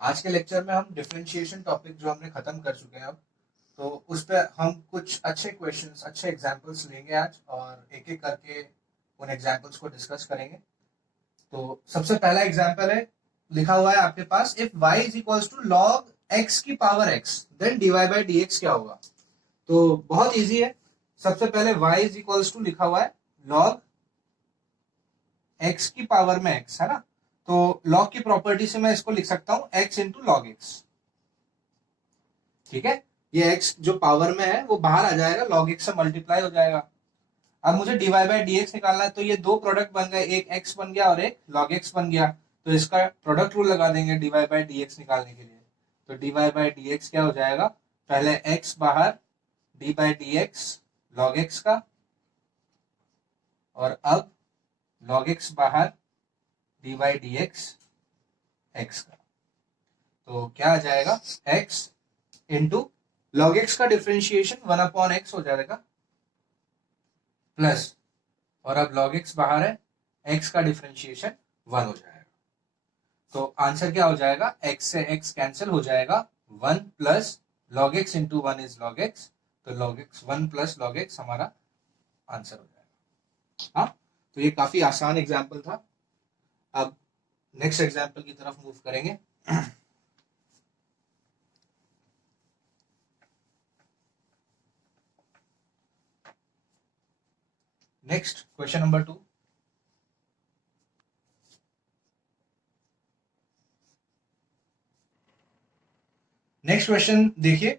आज के लेक्चर में हम डिफरेंशिएशन टॉपिक जो हमने खत्म कर चुके हैं अब, तो उस पर हम कुछ अच्छे क्वेश्चंस, अच्छे एग्जांपल्स लेंगे आज और एक एक करके उन एग्जांपल्स को डिस्कस करेंगे। तो सबसे पहला एग्जांपल है, लिखा हुआ है आपके पास, if y is equals to log x की power x then dy by dx क्या होगा। तो बहुत इजी है। सबसे पहले y इज इक्वल्स टू लिखा हुआ है log x की पावर में x, है ना। तो log की प्रॉपर्टी से मैं इसको लिख सकता हूं x इंटू लॉग एक्स। ठीक है, ये x जो पावर में है वो बाहर आ जाएगा, log x से मल्टीप्लाई हो जाएगा। अब मुझे dy बाई dx निकालना है, तो ये दो प्रोडक्ट बन गए, एक x बन गया और एक log x बन गया। तो इसका प्रोडक्ट रूल लगा देंगे dy बाई dx निकालने के लिए। तो dy बाई dx क्या हो जाएगा, पहले x बाहर d by dx log x का, और अब log x बाहर d बाई dx x का। तो क्या आ जाएगा, x इंटू log x का डिफरेंशिएशन 1 अपॉन x हो जाएगा प्लस, और अब log x बाहर है, x का डिफरेंशिएशन 1 हो जाएगा। तो आंसर क्या हो जाएगा, x से x कैंसिल हो जाएगा, 1 plus log x into 1 is log x। तो log x 1 plus log x हमारा आंसर हो जाएगा। हाँ, तो ये काफी आसान एग्जाम्पल था। अब नेक्स्ट एग्जाम्पल की तरफ मूव करेंगे। Next question number 2। Next question देखिए,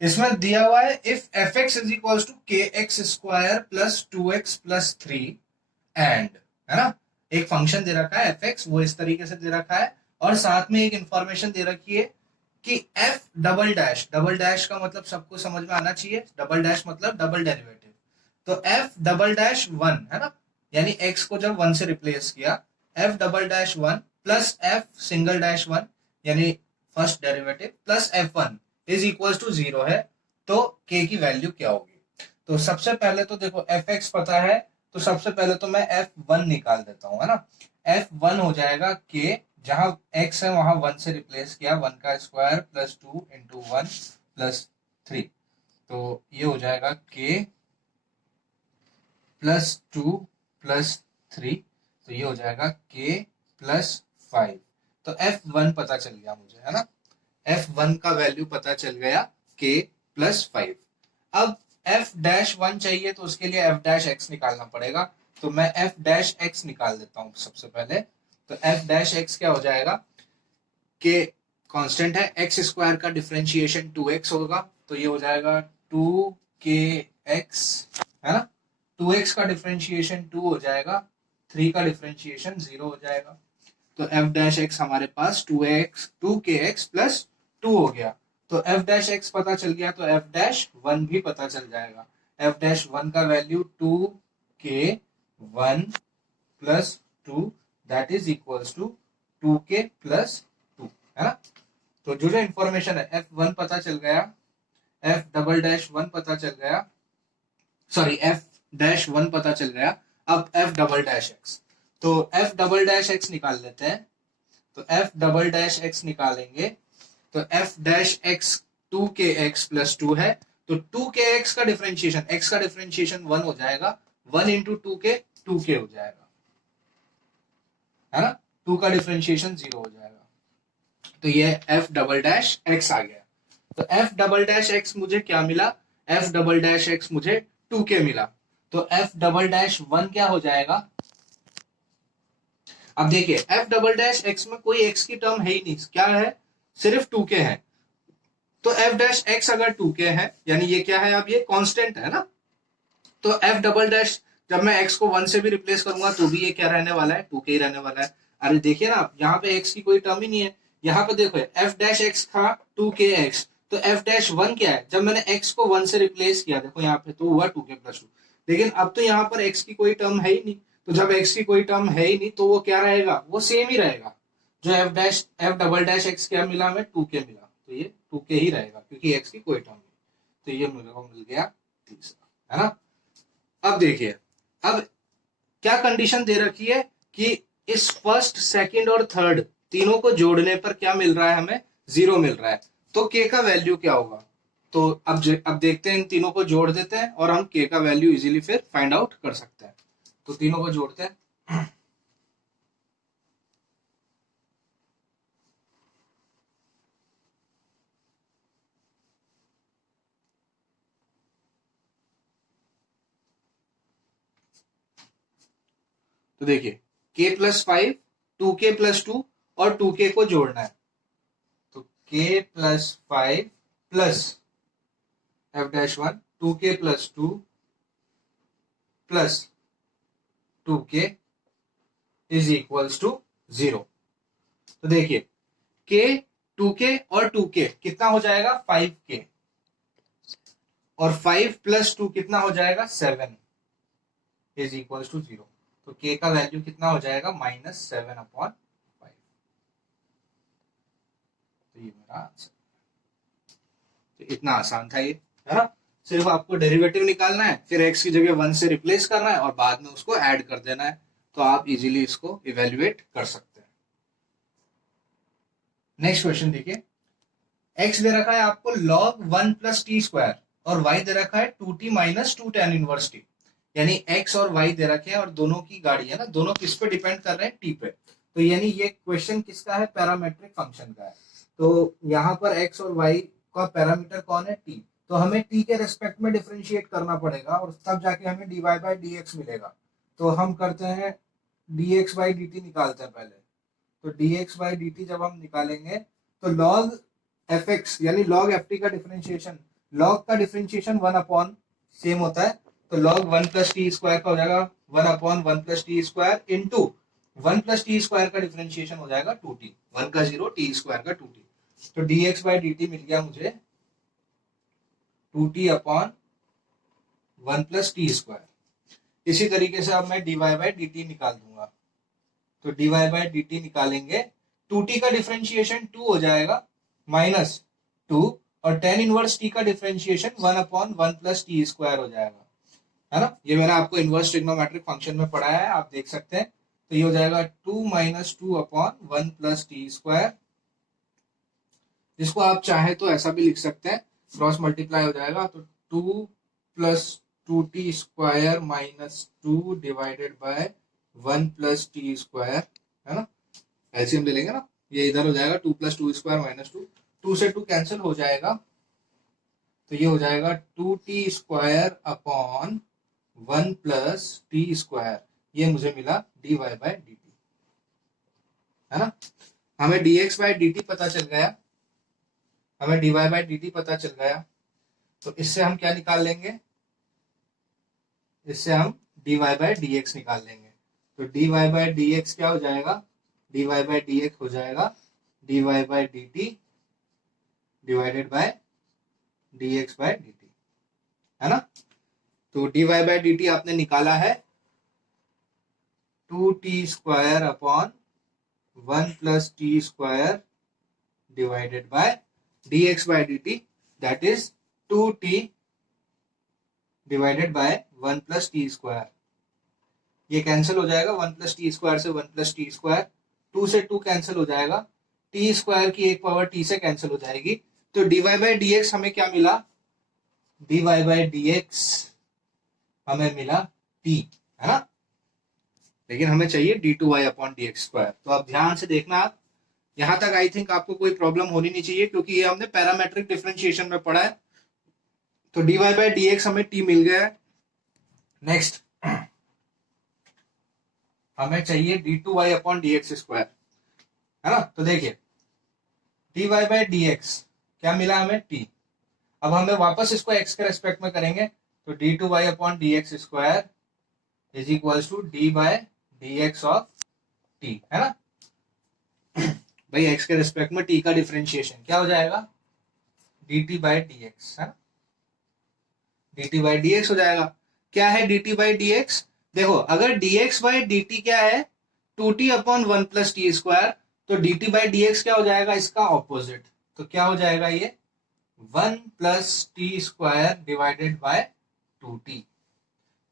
इसमें दिया हुआ है if f x is equal to k x square plus 2x plus 3 and, है ना, एक फंक्शन दे रखा है एफ एक्स, वो इस तरीके से दे रखा है, और साथ में एक इंफॉर्मेशन दे रखी है कि F double dash, double dash का मतलब सबको समझ में आना चाहिए, डबल डैश मतलब डबल डेरिवेटिव। तो एफ डबल डैश 1, है ना, यानी एक्स को जब 1 से रिप्लेस किया, f double dash 1 plus f single dash 1 यानी first derivative plus f1 is equal to 0 है, तो k की वैल्यू क्या होगी। तो सबसे पहले तो देखो fx पता है, तो सबसे पहले तो मैं f1 निकाल देता हूं, है ना। f1 हो जाएगा k, जहां x है वहां 1 से रिप्लेस किया, 1 का स्क्वायर प्लस 2 इंटू 1 प्लस 3। तो ये हो जाएगा k प्लस 2 प्लस 3, तो ये हो जाएगा k प्लस 5। तो f1 पता चल गया मुझे, है ना, f1 का वैल्यू पता चल गया k प्लस 5। अब f डैश 1 चाहिए, तो उसके लिए f डैश x निकालना पड़ेगा। तो मैं f डैश x निकाल देता हूं सबसे पहले। तो f डैश x क्या हो जाएगा, k कांस्टेंट है, x स्क्वायर का डिफरेंशिएशन 2x होगा, तो ये हो जाएगा 2kx, है ना। 2x का डिफरेंशिएशन 2 हो जाएगा, 3 का डिफरेंशिएशन 0 हो जाएगा। तो f डैश x हमारे पास 2kx प्लस 2 हो गया। तो f डैश x पता चल गया, तो f डैश 1 भी पता चल जाएगा। f डैश 1 का value 2k1 plus 2 that is equals to 2k plus 2, है ना। तो जो जो इंफॉर्मेशन है, f1 पता चल गया, f डबल डैश 1 पता चल गया, सॉरी f डैश 1 पता चल गया। अब f डबल डैश x, तो f डबल डैश x निकाल लेते हैं। तो f डबल डैश x निकालेंगे, तो f dash x 2kx plus 2 है, तो 2kx का डिफरेंशिएशन, x का डिफरेंशिएशन 1 हो जाएगा, 1 इंटू 2k 2k हो जाएगा, है ना। 2 का डिफरेंशिएशन 0 हो जाएगा। तो ये f डबल डैश x आ गया। तो f डबल डैश x मुझे क्या मिला, f डबल डैश x मुझे 2k मिला। तो f डबल डैश 1 क्या हो जाएगा, अब देखिए f डबल डैश x में कोई x की टर्म है ही नहीं, क्या है, सिर्फ 2k है। तो f डैश x अगर 2k है, यानी ये क्या है, अब ये कांस्टेंट है ना। तो f डबल डैश, जब मैं x को 1 से भी रिप्लेस करूंगा तो भी ये क्या रहने वाला है, 2k ही रहने वाला है। अरे देखिए ना, यहाँ पे x की कोई टर्म ही नहीं है। यहाँ पे देखो f डैश x था 2kx, तो f डैश 1 क्या है, जब मैंने x को 1 से रिप्लेस किया, देखो यहाँ पे तो हुआ 2k प्लस 2। लेकिन अब तो यहाँ पर x की कोई टर्म है ही नहीं, तो जब x की कोई टर्म है ही नहीं तो वो क्या रहेगा, वो सेम ही रहेगा। जो f डबल डैश x क्या मिला हमें, 2k मिला, तो ये 2k ही रहेगा क्योंकि x की कोई टर्म नहीं। तो ये मेरे को मिल गया तीसरा, है ना। अब देखिए, अब क्या कंडीशन दे रखी है कि इस फर्स्ट, सेकंड और थर्ड तीनों को जोड़ने पर क्या मिल रहा है, हमें 0 मिल रहा है। तो k का वैल्यू क्या होगा? तो अब देखते हैं, इन तीनों को जोड़ देते हैं और हम k का वैल्यू इजीली फिर फाइंड आउट कर सकते हैं। तो तीनों को जोड़ते हैं। तो देखिए, k+5, 2k+2 और 2k को जोड़ना है। तो k+5 plus f-1, 2k+2 plus 2k is equals to 0। तो देखिए, k, 2k और 2k कितना हो जाएगा? 5k, और 5 + 2 कितना हो जाएगा? 7 इज इक्वल्स टू 0। तो k का वैल्यू कितना हो जाएगा? -7/5। तो ये मेरा आंसर। तो इतना आसान था ये, है ना? सिर्फ आपको डेरिवेटिव निकालना है, फिर x की जगह 1 से रिप्लेस करना है और बाद में उसको ऐड कर देना है। तो आप इजीली इसको इवेल्युएट कर सकते हैं। नेक्स्ट क्वेश्चन देखिए, x दे रखा है आपको log 1 + t² और y दे रखा है 2t - 2 tan इनवर्स t। यानी x और y दे रखे हैं और दोनों की गाड़ी है ना, दोनों किस पे डिपेंड कर रहे हैं? t पे। तो यानी ये क्वेश्चन किसका है? पैरामेट्रिक फंक्शन का है। तो यहाँ पर x और y का पैरामीटर कौन है? t। तो हमें t के रेस्पेक्ट में डिफरेंशिएट करना पड़ेगा और तब जाके हमें dy/dx मिलेगा। तो हम करते हैं dx/dt निकालते हैं पहले। तो dx/dt जब हम निकालेंगे तो log fx यानी log ft का डिफरेंशिएशन, log का डिफरेंशिएशन 1 सेम होता है। तो log 1 + t² का हो जाएगा 1/1 + t² इंटू 1 + t² का डिफरेंशिएशन हो जाएगा 2t, 1 का 0, t² का 2t। तो dx/dt मिल गया मुझे 2t/1 + t²। इसी तरीके से अब मैं dy/dt निकाल दूंगा। तो dy/dt निकालेंगे, 2t का डिफरेंशिएशन 2 हो जाएगा -2 और tan इनवर्स t का डिफरेंशिएशन 1/1 + t² हो जाएगा, है ना? ये मैंने आपको इनवर्स ट्रिग्नोमेट्रिक फंक्शन में पढ़ाया है, आप देख सकते हैं। तो ये हो जाएगा 2 - 2/1 + t², जिसको आप चाहे तो ऐसा भी लिख सकते हैं, क्रॉस मल्टीप्लाई हो जाएगा। तो 2 + 2t² - 2 डिवाइडेड बाय 1 + t², है ना? एलसीएम ले लेंगे ना, ये इधर हो जाएगा 2 + 2² - 2, 2 से 2 कैंसिल हो जाएगा। तो ये हो जाएगा 2t² / 1 + t²। ये मुझे मिला dy/dt, है ना? हमें dx/dt पता चल गया, हमें dy/dt पता चल गया। तो इससे हम क्या निकाल लेंगे? इससे हम dy/dx निकाल लेंगे। तो dy/dx क्या हो जाएगा? dy/dx हो जाएगा dy/dt डिवाइडेड बाय dx/dt, है ना? तो dy/dt आपने निकाला है 2t² / 1 + t² divided by dx/dt, that is 2t divided by 1 + t²। ये कैंसिल हो जाएगा, 1 + t² से 1 + t², 2 से 2 कैंसिल हो जाएगा, t² की एक पावर t से कैंसिल हो जाएगी। तो dy/dx हमें क्या मिला? dy/dx हमें मिला t, है ना? लेकिन हमें चाहिए d2y/dx²। तो आप ध्यान से देखना, आप यहां तक आई थिंक आपको कोई प्रॉब्लम होनी नहीं चाहिए, क्योंकि ये हमने पैरामेट्रिक डिफरेंशिएशन में पढ़ा है। तो dy/dx हमें t मिल गया है। नेक्स्ट हमें चाहिए d2y/dx², है ना? तो देखिए, dy/dx क्या मिला हमें? t। अब हमें वापस इसको x के रेस्पेक्ट में करेंगे। तो d2y/dx² is equals to d/dx of t, है ना? भाई x के रेस्पेक्ट में t का डिफरेंशिएशन क्या हो जाएगा? dt/dx, है ना? dt/dx हो जाएगा। क्या है dt/dx? देखो, अगर dx/dt क्या है? 2t/1 + t², तो dt/dx क्या हो जाएगा? इसका ऑपोजिट। तो क्या हो जाएगा ये? 1 + t² डिवाइडेड बाय 2t।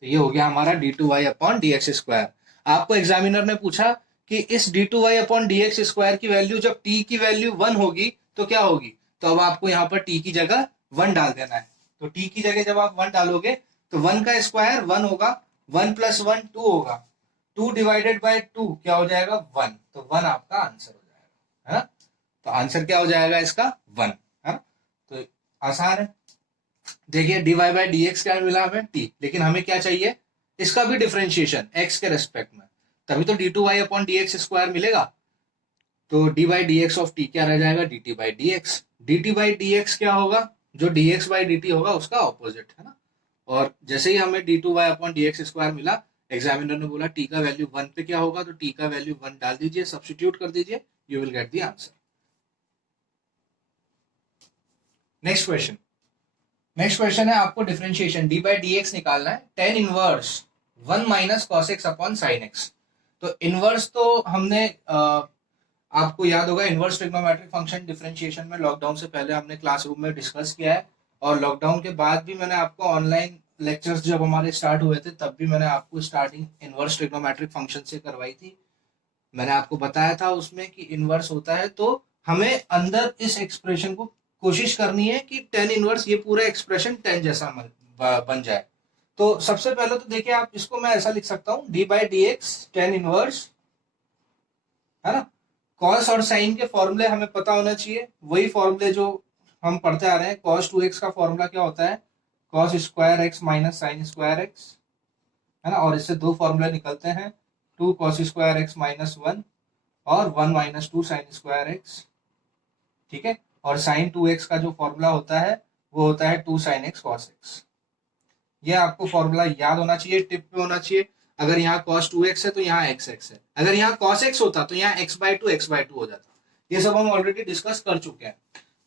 तो ये हो गया हमारा d2y/dx²। आपको एग्जामिनर ने पूछा कि इस d2y अपॉन dx स्क्वायर की वैल्यू जब t की वैल्यू 1 होगी तो क्या होगी, तो अब आपको यहाँ पर t की जगह 1 डाल देना है। तो t की जगह जब आप 1 डालोगे तो 1 का स्क्वायर 1 होगा, 1 प्लस 1 2 होगा, 2 डिवाइडेड बाय 2 क्या हो जाएगा 1, तो 1 आपका आंसर हो जाएगा, है ना। तो आंसर क्या हो जाएगा इसका 1, है ना। तो आसान है। देखिए dy बाई डी एक्स क्या मिला हमें t, लेकिन हमें क्या चाहिए इसका भी डिफरेंशिएशन x के रेस्पेक्ट में, तभी तो d2y upon d x square मिलेगा। तो d by d x of t क्या रह जाएगा d t by d x, d t by d x क्या होगा, जो d x by d t होगा उसका ऑपोजिट, है ना। और जैसे ही हमें d two y upon d x square मिला, एग्जामिनर ने बोला टी का वैल्यू 1 पे क्या होगा, तो टी का वैल्यू 1 डाल दीजिए, सब्स्टिट्यूट कर दीजिए, you will get the answer. Next question, next question है आपको differentiation D by d x निकालना है, tan inverse 1 minus cos x upon sine x. तो इनवर्स तो हमने आपको याद होगा इनवर्स ट्रिग्नोमेट्रिक फंक्शन डिफरेंशिएशन में लॉकडाउन से पहले हमने क्लासरूम में डिस्कस किया है, और लॉकडाउन के बाद भी मैंने आपको ऑनलाइन लेक्चर्स जब हमारे स्टार्ट हुए थे तब भी मैंने आपको स्टार्टिंग इनवर्स ट्रिग्नोमेट्रिक फंक्शन से करवाई थी। मैंने आपको बताया था उसमें कि इनवर्स होता है तो हमें अंदर इस एक्सप्रेशन को कोशिश करनी है कि टेन इनवर्स ये पूरा एक्सप्रेशन टेन जैसा बन जाए। तो सबसे पहले तो देखिए आप इसको मैं ऐसा लिख सकता हूं D by d x tan inverse, है ना। कॉस और साइन के फॉर्मूले हमें पता होना चाहिए, वही फॉर्मूले जो हम पढ़ते आ रहे हैं। कॉस 2x का फॉर्मूला क्या होता है, cos square x minus sine square x, है ना। और इससे दो फॉर्मूले निकलते हैं, 2 कॉस स्क्वायर एक्स माइनस 1 और 1 माइनस 2 साइन स्क्वायर एक्स, ठीक है। और साइन 2x का जो फॉर्मूला होता है वो होता है 2 साइन एक्स कॉस एक्स। ये आपको फॉर्मूला याद होना चाहिए, टिप पे होना चाहिए। अगर यहाँ cos 2x है तो यहाँ x है, अगर यहाँ cos x होता तो यहाँ x/2 हो जाता। ये सब हम ऑलरेडी डिस्कस कर चुके हैं।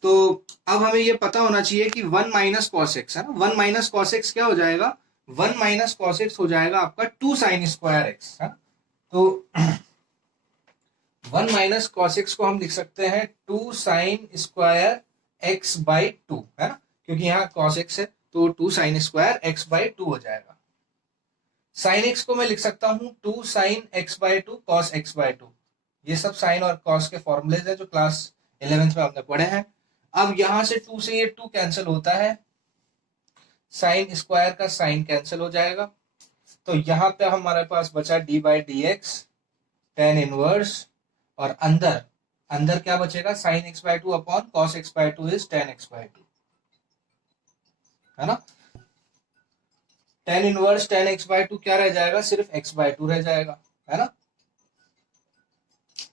तो अब हमें ये पता होना चाहिए कि 1 माइनस कॉस एक्स, है ना। 1 माइनस कॉस एक्स क्या हो जाएगा, 1 माइनस कॉस एक्स हो जाएगा आपका 2 साइन स्क्वायर एक्स, है ना। तो 1 माइनस कॉस एक्स को हम लिख सकते हैं 2 साइन स्क्वायर x/2, है ना, क्योंकि यहाँ cos x है तो 2 साइन स्क्वायर x/2 हो जाएगा। साइन एक्स को मैं लिख सकता हूं 2 साइन x/2 कॉस x/2। ये सब साइन और कॉस के फॉर्मूलेज है जो क्लास 11th में हमने पढ़े हैं। अब यहां से 2 से ये 2 कैंसिल होता है, साइन स्क्वायर का साइन कैंसिल हो जाएगा, तो यहां पे हमारे पास बचा d by d x tan inverse, और अंदर अंदर क्या बचेगा, sine x/2 upon cos x/2 is tan x/2, है ना। टेन इनवर्स टेन x/2 क्या रह जाएगा, सिर्फ x/2 रह जाएगा, है ना।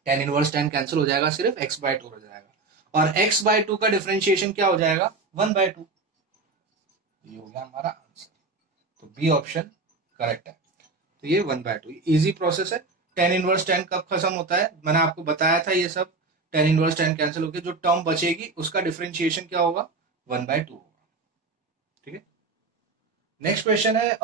टेन इनवर्स टेन कैंसिल हो जाएगा, सिर्फ x/2 रह जाएगा, और x/2 का डिफरेंशिएशन क्या हो जाएगा 1/2। ये हो गया हमारा आंसर, तो बी ऑप्शन करेक्ट है। तो ये 1/2 इजी प्रोसेस है। टेन इनवर्स टेन कब खत्म होता है, मैंने आपको बताया था ये सब, टेन इनवर्स टेन कैंसिल होकर जो टर्म बचेगी उसका डिफरेंशिएशन क्या होगा 1/2 होगा, ठीक है। नेक्स्ट क्वेश्चन है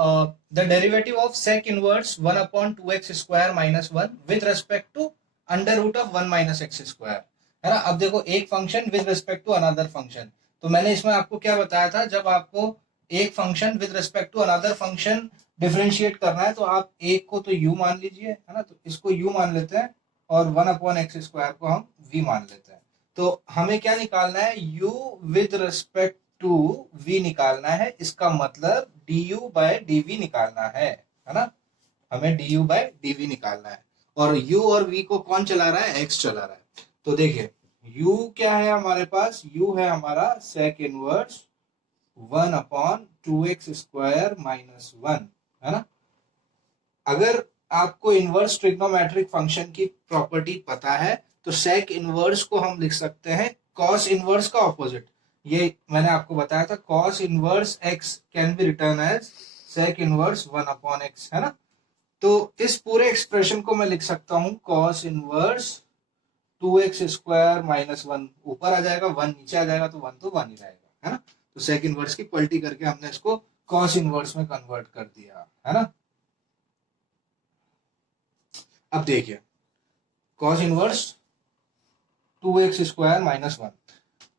the derivative of sec inverse 1 upon 2x square minus 1 with respect to under root of 1 minus x square, है ना। अब देखो एक function with respect to another function, तो मैंने इसमें आपको क्या बताया था, जब आपको एक function with respect to another function differentiate करना है तो आप एक को तो u मान लीजिए, है ना, तो इसको u मान लेते हैं और 1 अपॉन एक्स स्क्वायर को हम v मान लेते हैं। तो हमें क्या निकालना है, u with respect to v निकालना है, इसका मतलब du बाय dv निकालना है ना। हमें du बाय dv निकालना है, और u और v को कौन चला रहा है, x चला रहा है। तो देखिए u क्या है हमारे पास, u है हमारा sec inverse 1 upon 2x square minus 1, है ना। अगर आपको इनवर्स ट्रिग्नोमेट्रिक फंक्शन की प्रॉपर्टी पता है तो सेक इनवर्स को हम लिख सकते हैं कॉस इनवर्स का ऑपोजिट। ये मैंने आपको बताया था, cos inverse x can be written as sec inverse 1 upon x, है ना। तो इस पूरे एक्सप्रेशन को मैं लिख सकता हूं cos inverse 2x square minus 1, ऊपर आ जाएगा 1 नीचे आ जाएगा तो 1 तो 1 ही रहेगा, है ना। तो सेक इनवर्स की पलटी करके हमने इसको कॉस इनवर्स में कन्वर्ट कर दिया, है ना। अब देखिए cos inverse 2x square minus 1,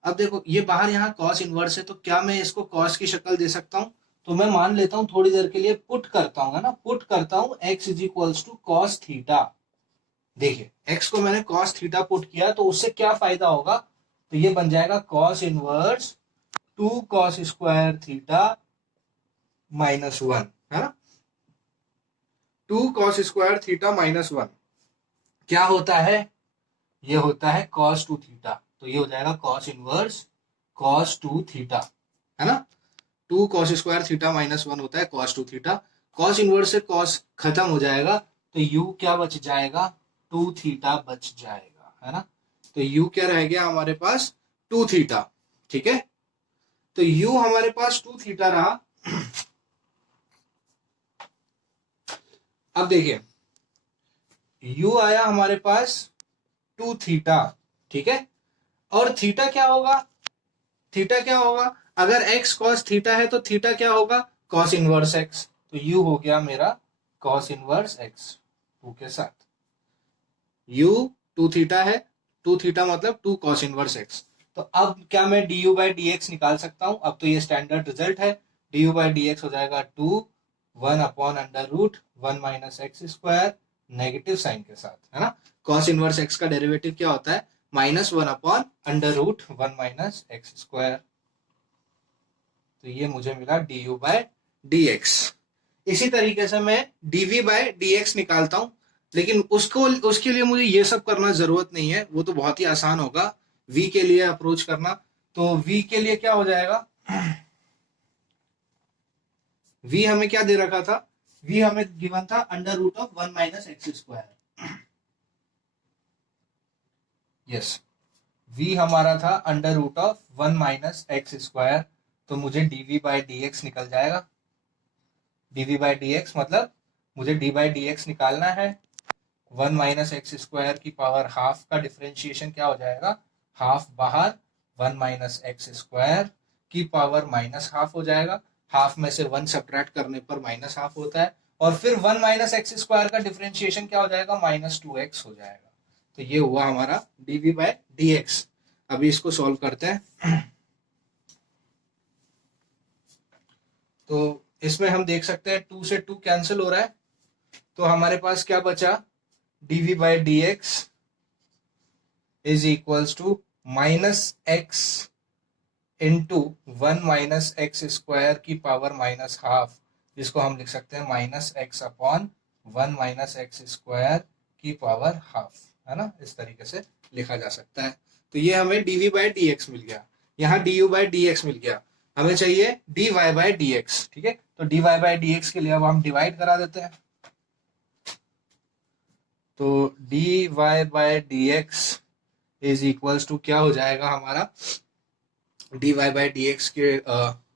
अब देखो ये बाहर यहाँ कॉस इनवर्स है तो क्या मैं इसको कॉस की शक्ल दे सकता हूँ, तो मैं मान लेता हूँ थोड़ी देर के लिए पुट करता हूँ, है ना, पुट करता हूँ x is equals to cos theta, देखिए x को मैंने cos थीटा पुट किया तो उससे क्या फायदा होगा, तो ये बन जाएगा cos inverse 2 cos square theta -1, है ना। 2 cos स्क्वायर थीटा -1 क्या होता है, ये होता है cos 2 थीटा, तो ये हो जाएगा cos इनवर्स cos 2 थीटा, है ना। 2 cos स्क्वायर थीटा -1 होता है cos 2 थीटा। cos इनवर्स से cos खत्म हो जाएगा तो u क्या बच जाएगा, 2 थीटा बच जाएगा, है ना। तो u क्या रह गया हमारे पास, 2 थीटा, ठीक है। तो u हमारे पास 2 थीटा रहा। अब देखिए u आया हमारे पास 2 थीटा, ठीक है। और थीटा क्या होगा, थीटा क्या होगा, अगर x cos थीटा है तो थीटा क्या होगा, cos इनवर्स x, तो u हो गया मेरा cos इनवर्स x 2 के साथ। u 2 थीटा है, 2 थीटा मतलब 2 cos इनवर्स x। तो अब क्या मैं du बाई डी एक्स निकाल सकता हूं, अब तो ये स्टैंडर्ड रिजल्ट है। du बाई डी एक्स हो जाएगा 2 1 upon under root 1 minus x square negative sine के साथ, है ना। cos इनवर्स x का डेरिवेटिव क्या होता है, -1 upon under root 1 minus x square. तो ये मुझे मिला du बाय डी एक्स। इसी तरीके से मैं dv बाय डी एक्स निकालता हूं, लेकिन उसको उसके लिए मुझे ये सब करना जरूरत नहीं है, वो तो बहुत ही आसान होगा v के लिए अप्रोच करना। तो v के लिए क्या हो जाएगा, v हमें क्या दे रखा था, v हमें गिवन था under root of 1 minus x square. Yes, v हमारा था under root of 1 minus x square, तो मुझे dv बाय डी एक्स निकल जाएगा। dv बाई डी एक्स मतलब मुझे d बाई डी एक्स निकालना है। 1 माइनस एक्स स्क्वायर की पावर हाफ का डिफ्रेंशिएशन क्या हो जाएगा, हाफ बाहर, 1 माइनस एक्स स्क्वायर की पावर माइनस हाफ हो जाएगा। हाफ में से 1 सब्ट्रैक्ट करने पर माइनस हाफ होता है, और फिर 1 माइनस एक्स स्क्वायर का डिफ्रेंशिएशन क्या हो जाएगा, -2x हो जाएगा। तो ये हुआ हमारा dv बाई डी एक्स। अभी इसको सॉल्व करते हैं। तो इसमें हम देख सकते हैं 2 से 2 कैंसिल हो रहा है, तो हमारे पास क्या बचा, dv by d x is equals to -x into 1 minus x square की पावर -हाफ, जिसको हम लिख सकते हैं -x upon 1 minus x square की पावर हाफ, है ना। इस तरीके से लिखा जा सकता है। तो ये हमें dv बाई डी एक्स मिल गया, यहाँ du बाई डी एक्स मिल गया, हमें चाहिए dy बाई डी एक्स, ठीक है। तो dy बाई डी एक्स के लिए अब हम डिवाइड करा देते हैं। तो dy by d x is equals to क्या हो जाएगा हमारा, dy बाई डी एक्स के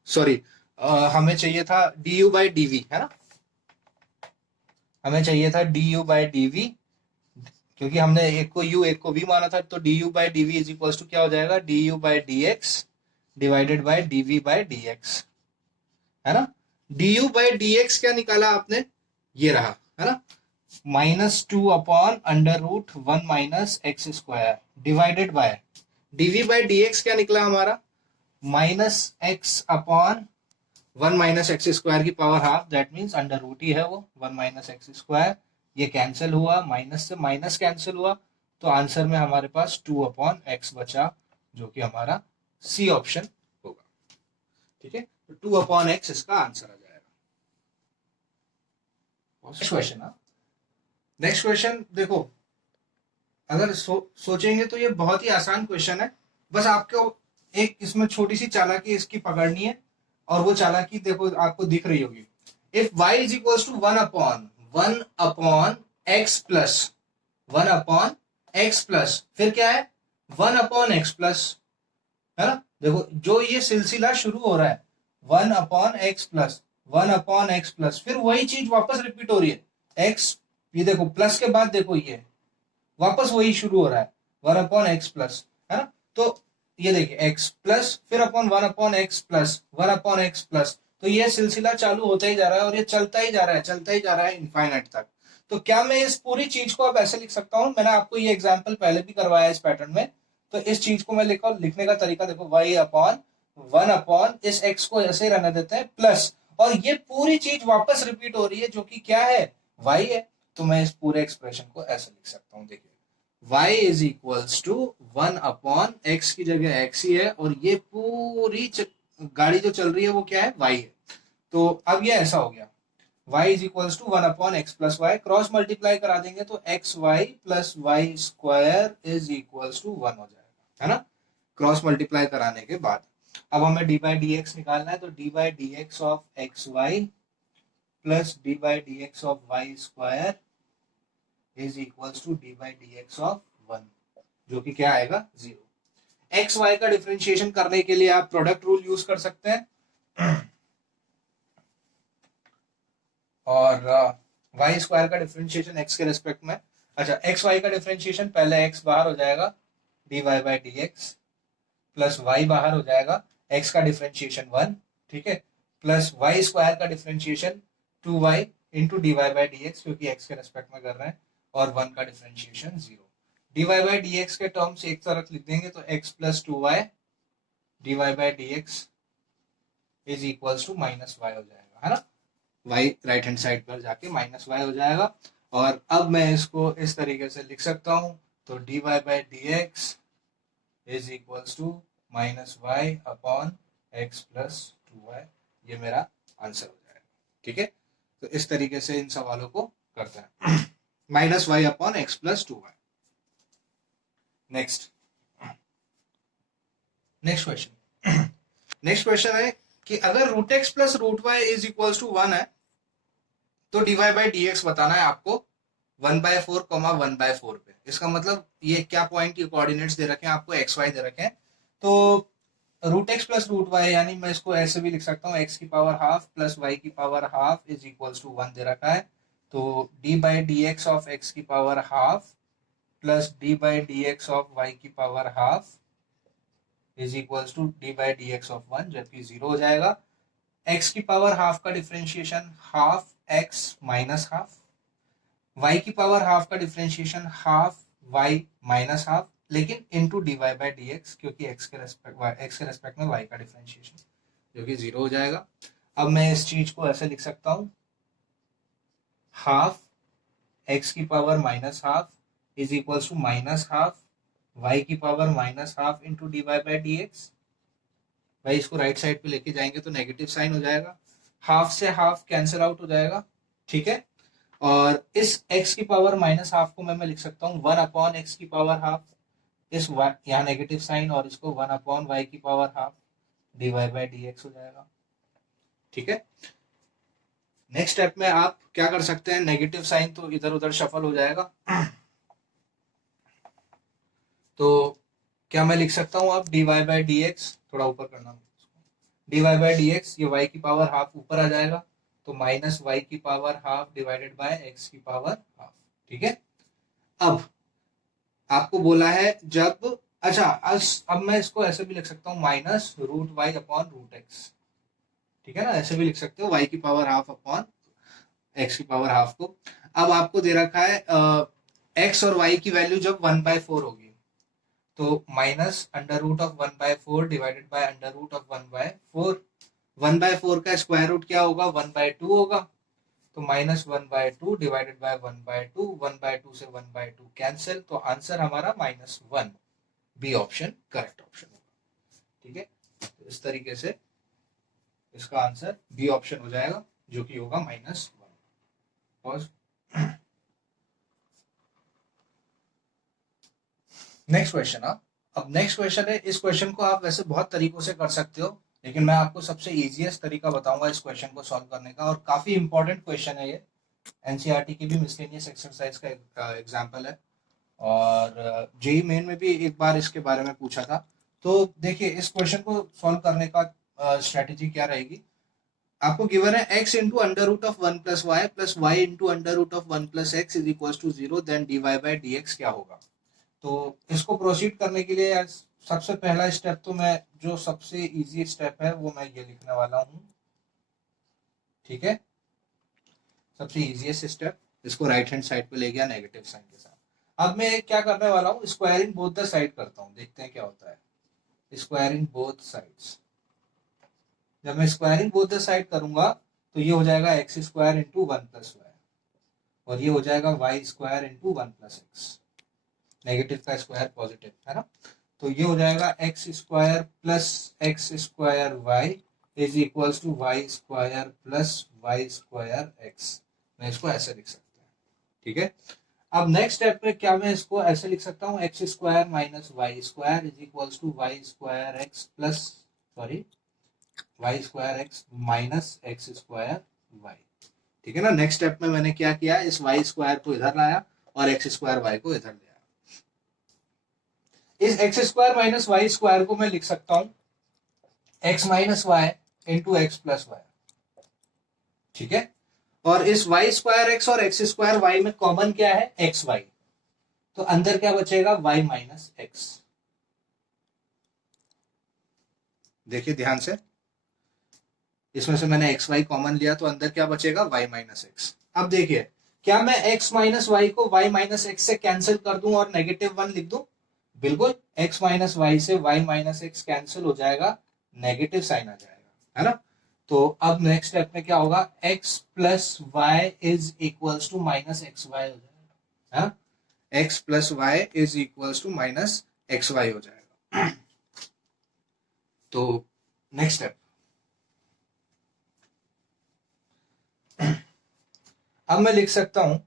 सॉरी हमें चाहिए था du बाई dv, है ना। हमें चाहिए था du बाई dv, क्योंकि हमने एक को u एक को v माना था, तो du by dv is equals to क्या हो जाएगा, du by dx divided by dv by dx, है ना। du बाई dx क्या निकाला आपने, ये रहा, है ना, -2 upon under root 1 minus x square divided by dv by dx क्या निकला हमारा, -x upon 1 minus x square की power half, that means under root ही है वो 1 माइनस एक्स स्क्वायर। ये कैंसिल हुआ, माइनस से माइनस कैंसिल हुआ, तो आंसर में हमारे पास 2 अपॉन एक्स बचा, जो कि हमारा सी ऑप्शन होगा, ठीक है। तो 2 अपॉन एक्स इसका आंसर आ जाएगा। नेक्स्ट क्वेश्चन, नेक्स्ट क्वेश्चन देखो, अगर सोचेंगे तो ये बहुत ही आसान क्वेश्चन है, बस आपको एक इसमें छोटी सी चालाकी इसकी पकड़नी है, और वो चालाकी देखो आपको दिख रही होगी। If y is equal to 1 upon x plus 1 upon x plus, फिर क्या है 1 अपॉन एक्स प्लस, है ना। देखो जो ये सिलसिला शुरू हो रहा है 1 upon x plus 1 upon x plus, फिर वही चीज वापस रिपीट हो रही है x, ये देखो प्लस के बाद देखो ये वापस वही शुरू हो रहा है 1 अपॉन एक्स प्लस, है ना। तो ये देखिए एक्स प्लस फिर upon 1 upon x plus 1 upon x plus, तो ये सिलसिला चालू होता ही जा रहा है, और ये चलता ही जा रहा है, चलता ही जा रहा है इनफाइनाइट तक। तो क्या मैं इस पूरी चीज को अब ऐसे लिख सकता हूं, मैंने आपको ये एग्जाम्पल पहले भी करवाया इस पैटर्न में, तो इस चीज को मैं लिखने का तरीका देखो, y अपॉन 1 अपॉन इस x को ऐसे रहने देते हैं प्लस, और ये पूरी चीज वापस रिपीट हो रही है, जो कि क्या है y है, तो मैं इस पूरे एक्सप्रेशन को ऐसे लिख सकता हूँ, देखिए y is equals to 1/x की जगह x ही है, और ये पूरी गाड़ी जो चल रही है वो क्या है, y है। तो अब ये ऐसा हो गया, y is equals to 1/x plus y, cross multiply करा देंगे तो x y plus y square is equals to 1 हो जाएगा, है ना, क्रॉस मल्टीप्लाई कराने के बाद। अब हमें डी बाई डी एक्स निकालना है, तो d by d x of x y plus d by d x of y square is equals to d by d x of 1, जो कि क्या आएगा, 0। एक्स वाई का डिफरेंशिएशन करने के लिए आप प्रोडक्ट रूल यूज कर सकते हैं, और वाई स्क्वायर का डिफरेंशिएशन एक्स के रेस्पेक्ट में। अच्छा, एक्स वाई का डिफरेंशिएशन, पहले एक्स बाहर हो जाएगा, d y by d x, plus y बाहर हो जाएगा, एक्स का डिफरेंशिएशन 1, ठीक है, प्लस वाई स्क्वायर का differentiation 2y into d y by d x, क्योंकि एक्स के रेस्पेक्ट में कर रहे हैं, और 1 का differentiation 0। D y by d x के टर्म्स एक तरफ लिख देंगे, तो x plus 2y d y by d x is equals to minus y हो जाएगा, है ना, y राइट हैंड साइड पर जाके माइनस वाई हो जाएगा। और अब मैं इसको इस तरीके से लिख सकता हूं, तो d y by d x is equals to minus y upon x plus 2y, ये मेरा आंसर हो जाएगा, ठीक है। तो इस तरीके से इन सवालों को करते हैं, minus y upon x plus 2y। Next question है कि अगर root x plus root y is equals to 1 है, तो d y by d x बताना है आपको 1/4, 1/4 पे। इसका मतलब ये क्या पॉइंट के कोऑर्डिनेट्स दे रखे हैं आपको, एक्स वाई दे रखे हैं, तो root x plus root y, यानी मैं इसको ऐसे भी लिख सकता हूँ, एक्स की पावर हाफ प्लस वाई की power half is equals to 1 दे रखा है, तो d by d x of x की power half plus d by d x of y की power half is equals to d by d x of 1, जबकि 0 हो जाएगा। एक्स की पावर हाफ का differentiation half x minus half, y की power half का differentiation half y minus half, लेकिन into d y by d x, क्योंकि x के रेस्पेक्ट में y का डिफरेंशिएशन, जो कि 0 हो जाएगा। अब मैं इस चीज को ऐसे लिख सकता हूं, हाफ x की power minus half is equals to minus half y की power minus half into d y by d x. भाई इसको राइट साइड पे लेके जाएंगे तो नेगेटिव साइन हो जाएगा, हाफ से हाफ कैंसिल आउट हो जाएगा, ठीक है। और इस x की पावर माइनस हाफ को मैं लिख सकता हूँ 1 अपॉन एक्स की पावर हाफ, इस यहाँ नेगेटिव साइन, और इसको 1 अपॉन वाई की power half d y by d x हो जाएगा, ठीक है। नेक्स्ट स्टेप में आप क्या कर सकते हैं, नेगेटिव साइन तो इधर उधर शफल हो जाएगा, तो क्या मैं लिख सकता हूँ अब d y by d x, थोड़ा ऊपर करना, d y by d x, ये y की पावर हाफ ऊपर आ जाएगा, तो माइनस वाई की power half divided by x की पावर हाफ, ठीक है। अब आपको बोला है जब, अच्छा अब मैं इसको ऐसे भी लिख सकता हूँ, minus root y upon root x, ठीक है ना, ऐसे भी लिख सकते हो, y की पावर हाफ अपॉन एक्स की पावर हाफ को। अब आपको दे रखा है x और y की वैल्यू जब 1/4 होगी, तो minus under root of 1/4 divided by under root of 1/4, 1/4 का स्क्वायर रूट क्या होगा, 1/2 होगा, तो माइनस 1/2 डिवाइडेड बाय 1/2, 1/2 से 1/2 कैंसिल, तो आंसर हमारा -1, बी ऑप्शन करेक्ट ऑप्शन होगा, ठीक है। तो इस तरीके से इसका आंसर बी ऑप्शन हो जाएगा, जो कि होगा -1। नेक्स्ट क्वेश्चन, अब नेक्स्ट क्वेश्चन है, इस क्वेश्चन को आप वैसे बहुत तरीकों से कर सकते हो, लेकिन मैं आपको सबसे इजीएस्ट तरीका बताऊंगा इस क्वेश्चन को सॉल्व करने का, और काफी इंपॉर्टेंट क्वेश्चन है ये, एनसीईआरटी की भी मिसलेनियस एक्सरसाइज का एग्जांपल है, और जेई मेन में भी एक बार इसके बारे में पूछा था। तो देखिए इस क्वेश्चन को सॉल्व करने का स्ट्रेटेजी क्या रहेगी, आपको गिवन है x into under root of 1 plus y into under root of 1 plus x is equal to 0, then d y by d x क्या होगा। तो इसको प्रोसीड करने के लिए सबसे पहला स्टेप, तो मैं जो सबसे इजी स्टेप है वो मैं ये लिखने वाला हूं, ठीक है, सबसे इजीएस्ट स्टेप, इसको राइट हैंड साइड पे ले गया नेगेटिव साइन के साथ। अब मैं क्या करने वाला हूँ, स्क्वायरिंग बोथ द साइड करता हूँ, देखते हैं क्या होता है, स्क्वायरिंग बोथ साइड्स। जब मैं स्क्वायरिंग बोथ द साइड करूंगा तो ये हो जाएगा x square into 1 plus y, और ये हो जाएगा y square into 1+x, negative का स्क्वायर पॉजिटिव है ना, तो ये हो जाएगा x square plus x square y is equals to y square plus y square x. मैं इसको ऐसे लिख सकता हूँ, ठीक है। अब नेक्स्ट स्टेप में क्या मैं इसको ऐसे लिख सकता हूँ, x square minus y square is equals to y square x plus sorry y square x minus x square y, ठीक है ना। नेक्स्ट स्टेप में मैंने क्या किया, इस वाई स्क्वायर को इधर लाया और एक्स स्क्वायर वाई को इधर लाया। इस x square minus y square को मैं लिख सकता हूं x minus y into x plus y, ठीक है। और इस वाई स्क्वायर एक्स और एक्स स्क्वायर वाई में कॉमन क्या है, एक्स वाई, तो अंदर क्या बचेगा, वाई माइनस एक्स। देखिए ध्यान से, इसमें से मैंने एक्स वाई कॉमन लिया तो अंदर क्या बचेगा, वाई माइनस एक्स। अब देखिए, क्या मैं एक्स माइनस वाई को वाई माइनस एक्स से कैंसिल कर दूं और -1 लिख दूं, बिल्कुल, x माइनस वाई से y माइनस एक्स कैंसिल हो जाएगा, नेगेटिव साइन आ जाएगा, है ना। तो अब नेक्स्ट स्टेप में क्या होगा, x plus y is equals to minus x y हो जाएगा, है, x plus y is equals to minus x y हो जाएगा। तो नेक्स्ट स्टेप, अब मैं लिख सकता हूं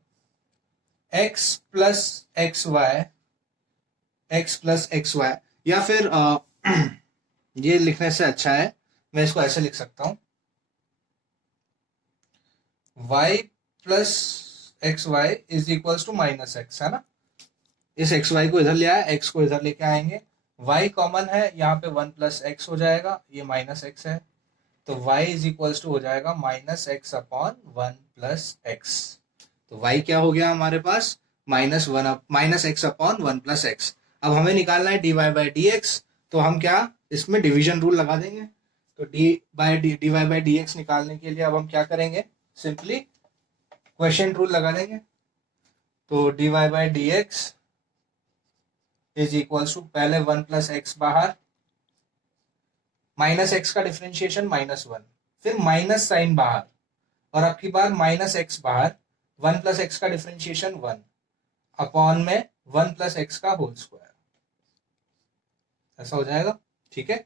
x plus x y, x plus x y, या फिर ये लिखने से अच्छा है मैं इसको ऐसे लिख सकता हूं y plus x y is equals to minus x, है ना। इस एक्स वाई को इधर ले आया, एक्स को इधर लेके आएंगे, y कॉमन है, यहाँ पे 1 प्लस एक्स हो जाएगा, ये माइनस एक्स है, तो y इज इक्वल्स टू हो जाएगा minus x upon 1 plus x. तो y क्या हो गया हमारे पास, minus x upon 1 plus x. अब हमें निकालना है dy बाई डी एक्स, तो हम क्या इसमें डिवीजन रूल लगा देंगे। तो dy बाई डी एक्स निकालने के लिए अब हम क्या करेंगे, सिंपली क्वेश्चन रूल लगा देंगे। तो dy by d x is equals to, पहले 1 प्लस एक्स बाहर, माइनस एक्स का डिफरेंशिएशन -1, फिर माइनस साइन बाहर, और अब की बार माइनस एक्स बाहर, 1 प्लस एक्स का डिफरेंशिएशन 1 अपॉन में 1 प्लस एक्स का होल स्क्वायर, ऐसा हो जाएगा, ठीक है।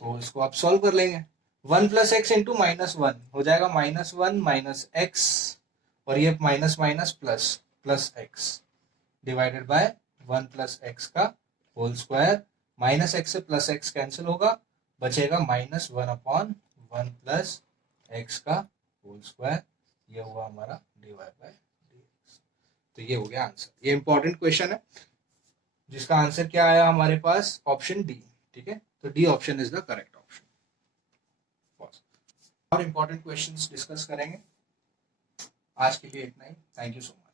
तो इसको आप सॉल्व कर लेंगे, 1 प्लस एक्स इंटू -1 हो जाएगा -1 माइनस एक्स, और ये minus minus plus plus x divided by 1 plus x का होल स्क्वायर, माइनस एक्स से प्लस एक्स कैंसिल होगा, बचेगा -1 अपॉन 1 प्लस एक्स का होल स्क्वायर, ये हुआ हमारा dy बाय डी एक्स। तो ये हो गया आंसर। ये इंपॉर्टेंट क्वेश्चन है जिसका आंसर क्या आया हमारे पास, ऑप्शन डी, ठीक है। तो D option is the correct option. और इंपॉर्टेंट क्वेश्चंस डिस्कस करेंगे, आज के लिए इतना ही, थैंक यू सो मच।